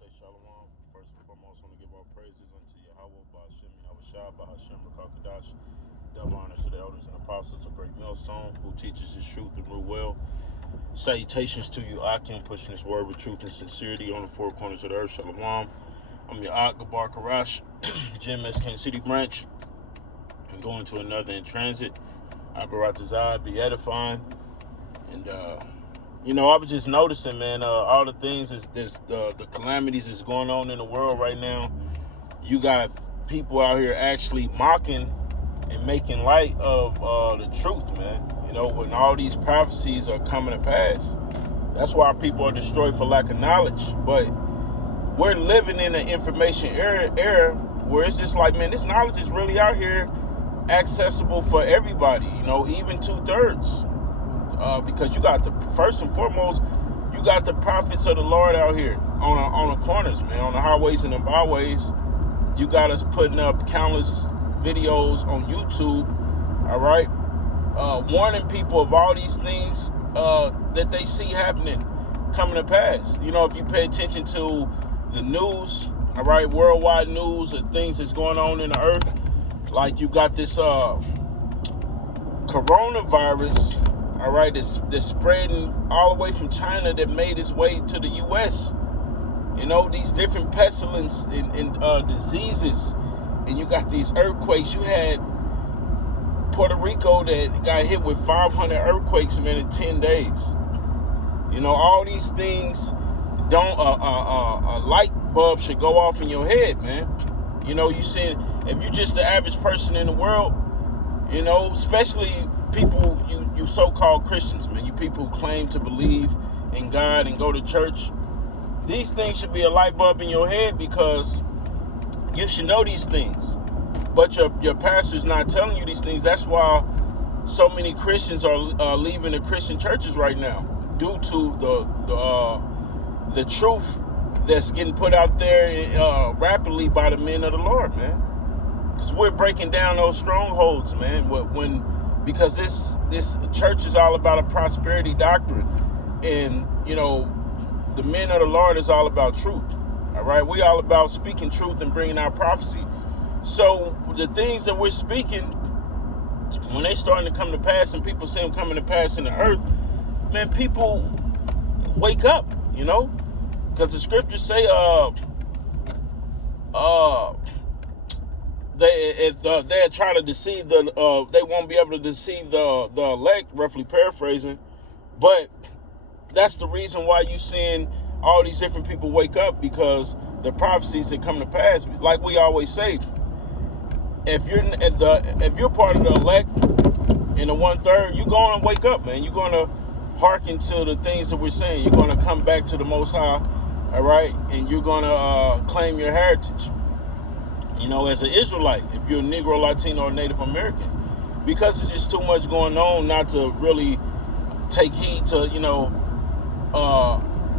say shalom. First and foremost, I want to give all praises unto Yahweh, Ba'ashem, Yahushua, Ba'ashem, Rakakadash. Double honors to the elders and apostles of Great Millstone, who teaches his truth and rule well. Salutations to you, Akim, pushing this word with truth and sincerity on the four corners of the earth. Shalom. I'm your Ak Gabar Karash, Jim S. Kansas City branch. I'm going to another in transit. Abaratazai, be edifying. And, I was just noticing, man, all the things, the calamities that's going on in the world right now. You got people out here actually mocking and making light of the truth, man. When all these prophecies are coming to pass. That's why people are destroyed for lack of knowledge. But we're living in an information era where it's just like, man, this knowledge is really out here accessible for everybody, even 2/3. Because you got first and foremost, you got the prophets of the Lord out here on the corners, man, on the highways and the byways. You got us putting up countless videos on YouTube, all right, warning people of all these things that they see happening, coming to pass. If you pay attention to the news, all right, worldwide news of things that's going on in the earth, like you got this coronavirus, all right, that's spreading all the way from China that made its way to the U.S. These different pestilence and diseases, and you got these earthquakes. You had Puerto Rico that got hit with 500 earthquakes, man, in 10 days. All these things don't, a light bulb should go off in your head, man. You see, if you're just the average person in the world, especially people, you so-called Christians, man, you people who claim to believe in God and go to church, these things should be a light bulb in your head, because you should know these things. But your pastor's not telling you these things. That's why so many Christians are leaving the Christian churches right now, due to the truth that's getting put out there rapidly by the men of the Lord, man. Because we're breaking down those strongholds, man. Because this church is all about a prosperity doctrine, and the men of the Lord is all about truth. All right, we all about speaking truth and bringing out prophecy. So the things that we're speaking, when they starting to come to pass, and people see them coming to pass in the earth, man, people wake up, because the scriptures say, they try to deceive they won't be able to deceive the elect, roughly paraphrasing. But that's the reason why you seeing all these different people wake up, because the prophecies that come to pass. Like we always say, if you're part of the elect in the 1/3, you're going to wake up, man. You're going to hearken to the things that we're saying. You're going to come back to the Most High, all right, and you're going to claim your heritage. As an Israelite, if you're a Negro, Latino, or Native American, because it's just too much going on not to really take heed to,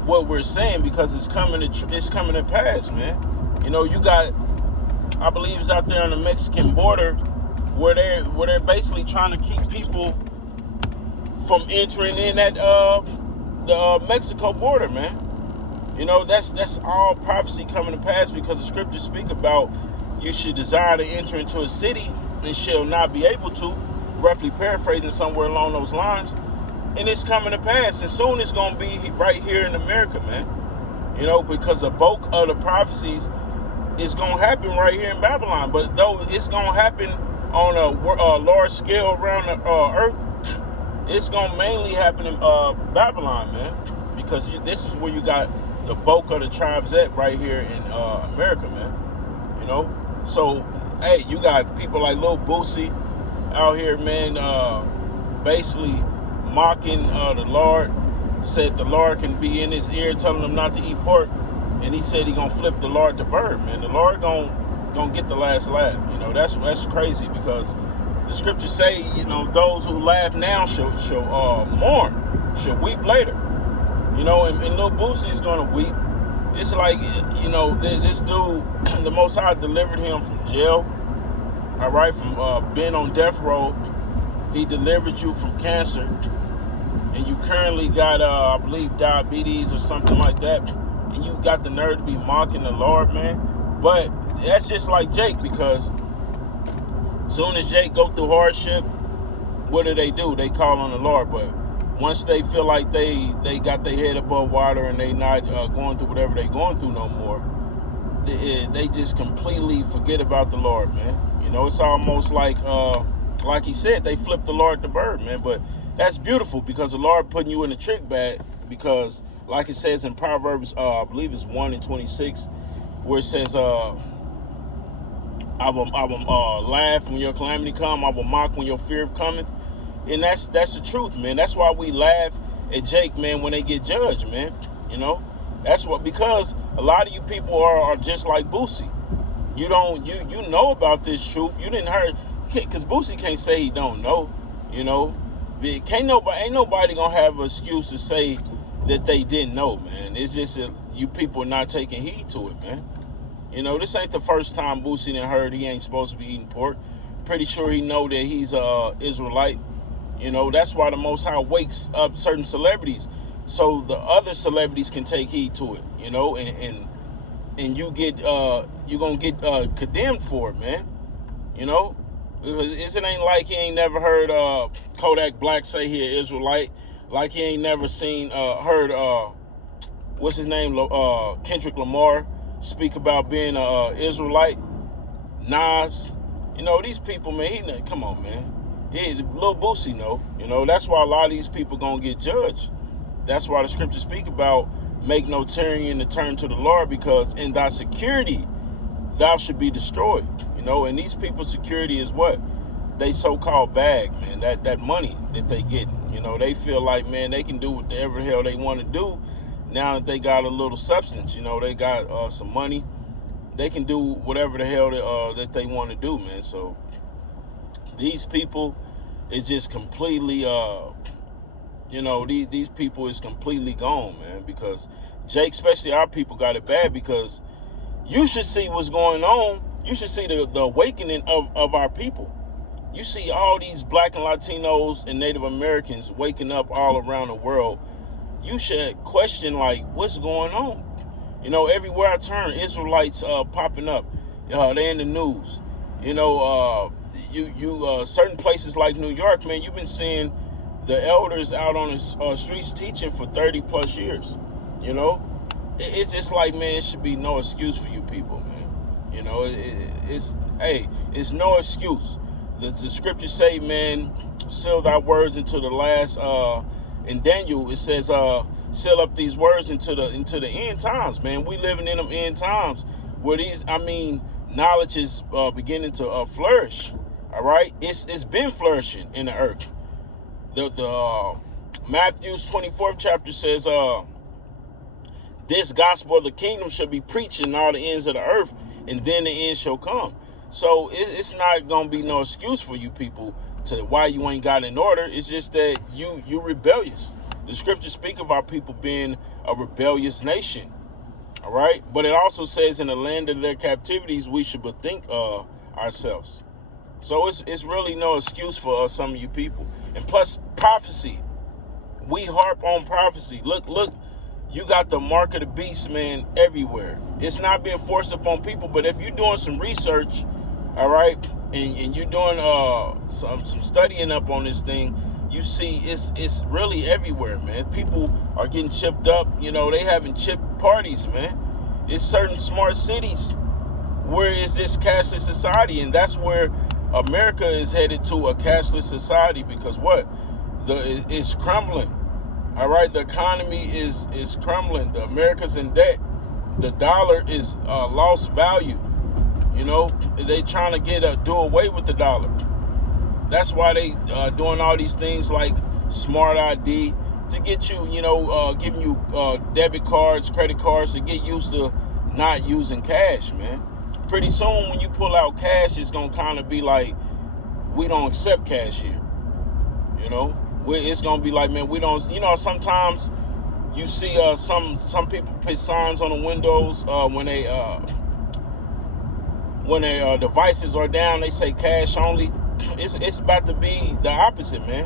what we're saying, because it's coming to pass, man. You got, I believe it's out there on the Mexican border, where they're basically trying to keep people from entering in at the Mexico border, man. That's all prophecy coming to pass, because the scriptures speak about you should desire to enter into a city and shall not be able to, roughly paraphrasing somewhere along those lines. And it's coming to pass. And soon it's going to be right here in America, man. Because the bulk of the prophecies is going to happen right here in Babylon. But though it's going to happen on a large scale around the earth, it's going to mainly happen in Babylon, man. Because this is where you got the bulk of the tribes at, right here in America, man. So, hey, you got people like Lil Boosie out here, man, basically mocking the Lord. Said the Lord can be in his ear telling him not to eat pork, and he said he gonna flip the Lord to bird, man. The Lord gonna get the last laugh. That's crazy, because the scriptures say, those who laugh now shall mourn, shall weep later. And Lil Boosie is gonna weep. It's like, this dude, the Most High delivered him from jail, all right, from being on death row. He delivered you from cancer, and you currently got, I believe, diabetes or something like that. and you got the nerve to be mocking the Lord, man. But that's just like Jake, because soon as Jake go through hardship, what do? They call on the Lord. But once they feel like they got their head above water and they not going through whatever they going through no more, they just completely forget about the Lord, man. You know, it's almost like he said, they flip the Lord the bird, man. But that's beautiful, because the Lord putting you in a trick bag, because like it says in Proverbs, I believe it's 1:26, where it says, I will laugh when your calamity come, I will mock when your fear cometh. And that's the truth, man. That's why we laugh at Jake, man, when they get judged, man. You know, that's what, because a lot of you people are just like Boosie. You know about this truth. You didn't heard, because Boosie can't say he don't know. You know, ain't nobody gonna have an excuse to say that they didn't know, man. It's just that you people are not taking heed to it, man. You know, this ain't the first time Boosie done heard he ain't supposed to be eating pork. Pretty sure he know that he's Israelite. You know, that's why the Most High wakes up certain celebrities, so the other celebrities can take heed to it. You know, and you gonna get condemned for it, man. You know, it ain't like he ain't never heard Kodak Black say he an Israelite, like he ain't never heard what's his name, Kendrick Lamar speak about being a Israelite. Nas, you know, these people, man, come on, man. Lil Boosie know, you know, that's why a lot of these people gonna get judged. That's why the scriptures speak about make no Tyrian to turn to the Lord, because in thy security thou should be destroyed. You know, and these people's security is what? They so-called bag, man, that money that they get. You know, they feel like, man, they can do whatever the hell they want to do now that they got a little substance. You know, they got some money. They can do whatever the hell that they want to do, man. So these people is just completely, you know, these people is completely gone, man, because Jake, especially our people, got it bad, because you should see what's going on. You should see the awakening of our people. You see all these black and Latinos and Native Americans waking up all around the world. You should question, like, what's going on? You know, everywhere I turn, Israelites popping up. They in the news. You know, certain places like New York, man, you've been seeing the elders out on the streets teaching for 30 plus years. You know, it's just like, man, it should be no excuse for you people, man. You know, it's no excuse. The scriptures say, man, seal thy words into the last. In Daniel, it says, seal up these words into the end times, man. We living in them end times where knowledge is beginning to flourish. All right, it's been flourishing in the earth. The Matthew's 24th chapter says, this gospel of the kingdom shall be preached in all the ends of the earth, and then the end shall come. So it's not gonna be no excuse for you people to why you ain't got in order. It's just that you rebellious. The scriptures speak of our people being a rebellious nation. All right, but it also says in the land of their captivities we should bethink ourselves. So it's really no excuse for some of you people. And plus prophecy, we harp on prophecy. Look, you got the mark of the beast, man, everywhere. It's not being forced upon people, but if you're doing some research, all right, and you're doing some studying up on this thing, you see it's really everywhere, man. People are getting chipped up. You know, they having chip parties, man. It's certain smart cities where it's this cashless society, and that's where America is headed, to a cashless society, because what? It's crumbling. All right, the economy is crumbling. The America's in debt. The dollar is lost value. You know, they trying to do away with the dollar. That's why they doing all these things like Smart ID to get you, giving you debit cards, credit cards to get used to not using cash, man. Pretty soon when you pull out cash, it's going to kind of be like, we don't accept cash here. You know, it's going to be like, man, we don't, sometimes you see some people put signs on the windows when their devices are down, they say cash only. It's about to be the opposite, man.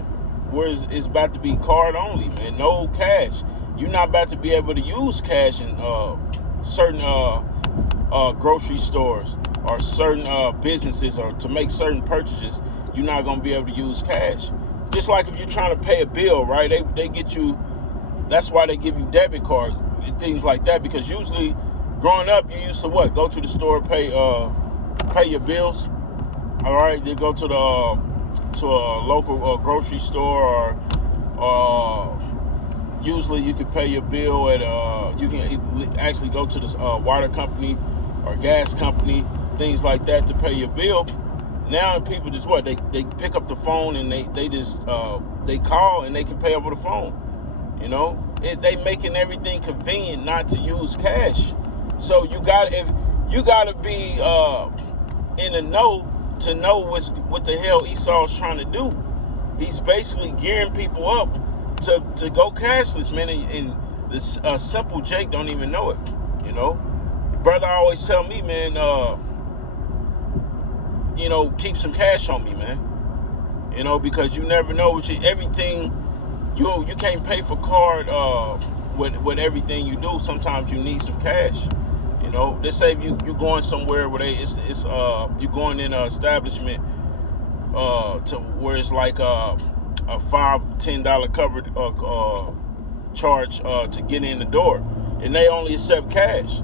Where it's about to be card only, man. No cash. you're not about to be able to use cash in certain grocery stores or certain businesses, or to make certain purchases. You're not going to be able to use cash. Just like if you're trying to pay a bill, right? They get you. That's why they give you debit cards and things like that, because usually growing up, you used to what? Go to the store, pay your bills. All right, you go to a local grocery store, or usually you can pay your bill at you can actually go to the water company or gas company, things like that, to pay your bill. Now people just what? They pick up the phone and they just they call and they can pay over the phone. You know, they making everything convenient not to use cash. So you gotta be in the know to know what the hell Esau's trying to do. He's basically gearing people up to go cashless, man. And this simple Jake don't even know it. You know, brother always tell me, man, you know, keep some cash on me, man. You know, because you never know everything. You can't pay for card with everything you do. Sometimes you need some cash. You know, let's say if you going somewhere where you going in an establishment to where it's like a $5-10 covered charge to get in the door, and they only accept cash.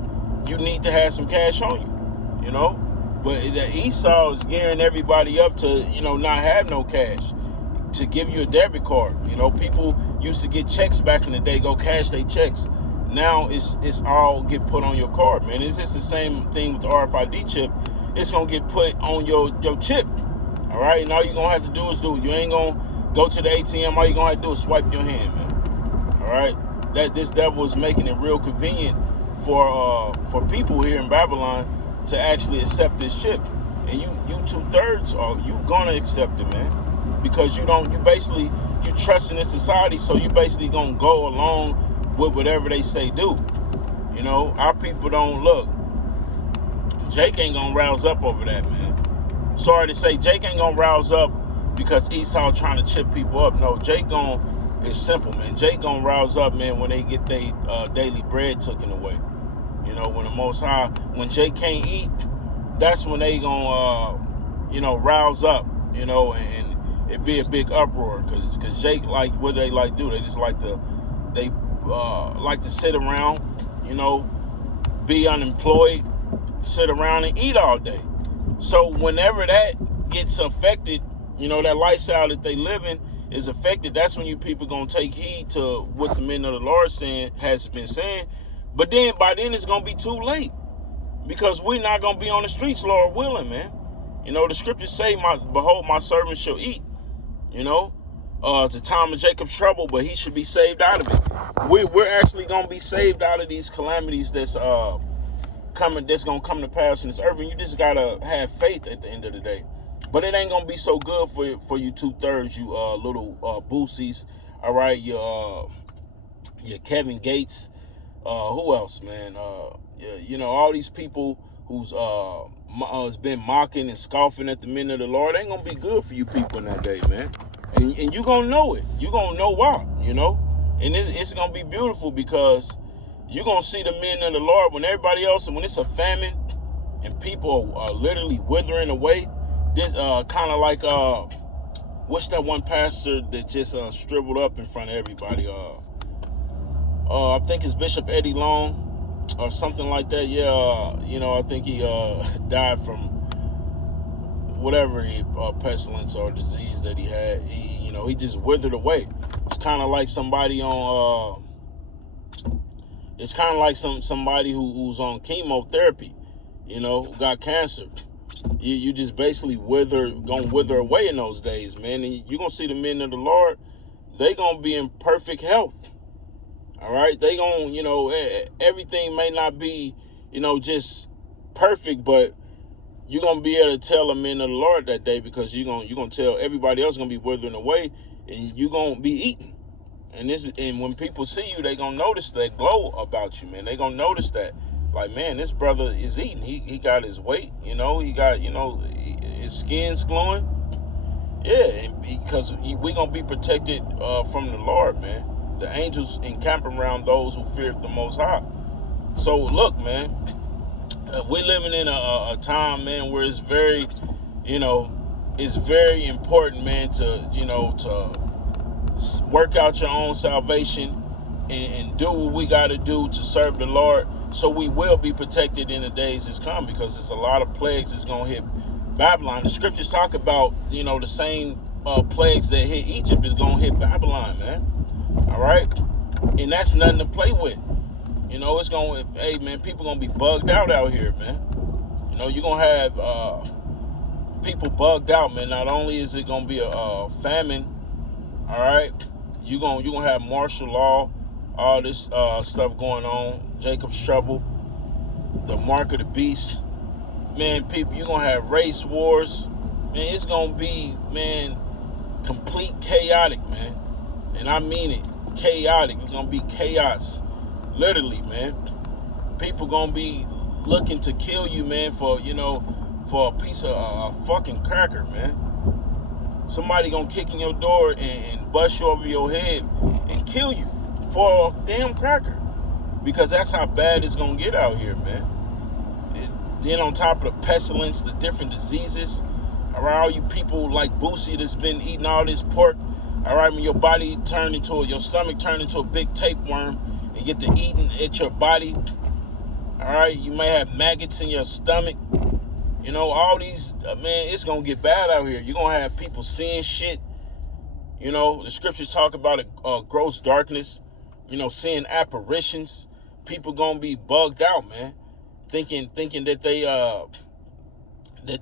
You need to have some cash on you. You know, but Esau is gearing everybody up to, you know, not have no cash, to give you a debit card. You know, people used to get checks back in the day, go cash their checks. Now it's all get put on your card, man. It's just the same thing with the RFID chip. It's gonna get put on your chip. All right, and all you're gonna have to do is you ain't gonna go to the ATM. All you're gonna have to do is swipe your hand, man. All right, that this devil is making it real convenient for people here in Babylon to actually accept this chip. And you 2/3 are you gonna accept it, man, because you trust in this society, so you basically gonna go along with whatever they say do. You know, our people don't look. Jake ain't gonna rouse up over that, man. Sorry to say, Jake ain't gonna rouse up because Esau trying to chip people up. No, it's simple, man. Jake gonna rouse up, man, when they get their daily bread taken away. You know, when the Most High, when Jake can't eat, that's when they gonna, you know, rouse up. You know, and it be a big uproar, because Jake, like, what do they like do? They just like to sit around, you know, be unemployed, sit around and eat all day. So whenever that gets affected, you know, that lifestyle that they live in is affected, that's when you people gonna take heed to what the men of the Lord has been saying. But then by then it's gonna be too late, because we're not gonna be on the streets, Lord willing, man. You know, the scriptures say, behold, my servant shall eat. You know, it's a time of Jacob's trouble, but he should be saved out of it. We're actually gonna be saved out of these calamities that's gonna come to pass in this earth. And you just gotta have faith at the end of the day. But it ain't gonna be so good for you 2/3, you little boosies. All right, your Kevin Gates. Who else, man? You know, all these people who's has been mocking and scoffing at the men of the Lord. Ain't gonna be good for you people in that day, man. And you gonna know it. You gonna know why, you know. And it's gonna be beautiful, because you're gonna see the men of the Lord when everybody else, and when it's a famine and people are literally withering away. This kind of like what's that one pastor that just shriveled up in front of everybody? I think it's Bishop Eddie Long or something like that. Yeah, you know, I think he died from whatever pestilence or disease that he had. He just withered away. It's kind of like somebody on. It's kind of like somebody who's on chemotherapy. You know, who got cancer. You just basically gonna wither away in those days, man. And you're gonna see the men of the Lord. They gonna be in perfect health. All right, they gonna, you know, everything may not be, you know, just perfect, but you're gonna be able to tell the men of the Lord that day, because you're gonna tell everybody else gonna be withering away, and you're gonna be eating. And when people see you, they gonna notice that glow about you, man. They gonna notice that, like, man, this brother is eating. He got his weight, you know. He got, you know, his skin's glowing. Yeah, because we gonna be protected from the Lord, man. The angels encamp around those who fear the Most High. So look, man, we're living in a time, man, where it's very, it's very important, man, to work out your own salvation and do what we got to do to serve the Lord, so we will be protected in the days that's come, because there's a lot of plagues that's going to hit Babylon. The scriptures talk about, the same plagues that hit Egypt is going to hit Babylon, man. All right? And that's nothing to play with. It's going to, hey, man, people going to be bugged out here, man. You're going to have people bugged out, man. Not only is it going to be a famine, all right, you're gonna have martial law, all this stuff going on, Jacob's trouble, the mark of the beast, man. People, you're gonna have race wars, man. It's gonna be, man, complete chaotic, man, and I mean it, chaotic. It's gonna be chaos, literally, man. People gonna be looking to kill you, man, for a piece of a fucking cracker, man. Somebody gonna kick in your door and bust you over your head and kill you for a damn cracker, because that's how bad it's gonna get out here, man. Then on top of the pestilence, the different diseases, all right, all you people like Boosie that's been eating all this pork, all right, when your stomach turned into a big tapeworm and get to eating at your body, all right, you may have maggots in your stomach. All these, man, it's going to get bad out here. You're going to have people seeing shit. The scriptures talk about a gross darkness, seeing apparitions. People going to be bugged out, man, thinking that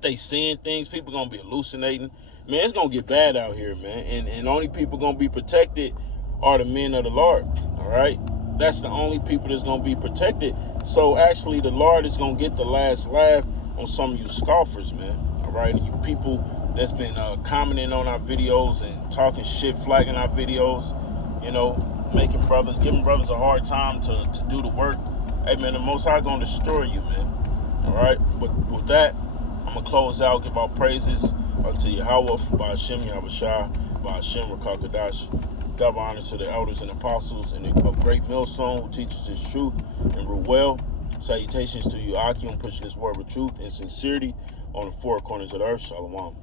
they seeing things. People going to be hallucinating. Man, it's going to get bad out here, man. And only people going to be protected are the men of the Lord, all right? That's the only people that's going to be protected. So actually the Lord is going to get the last laugh on some of you scoffers, man. All right, and you people that's been commenting on our videos and talking shit, flagging our videos, giving brothers a hard time to do the work. Hey, man, the Most High gonna destroy you, man. All right, but with that, I'm gonna close out, give our praises unto Yahweh, by Hashem Yahushua, by Hashem Rakakadash. Double honor to the elders and apostles and of Great Millstone who teaches this truth and rule well. Salutations to you, Akim, pushing this word with truth and sincerity on the four corners of the earth. Shalom.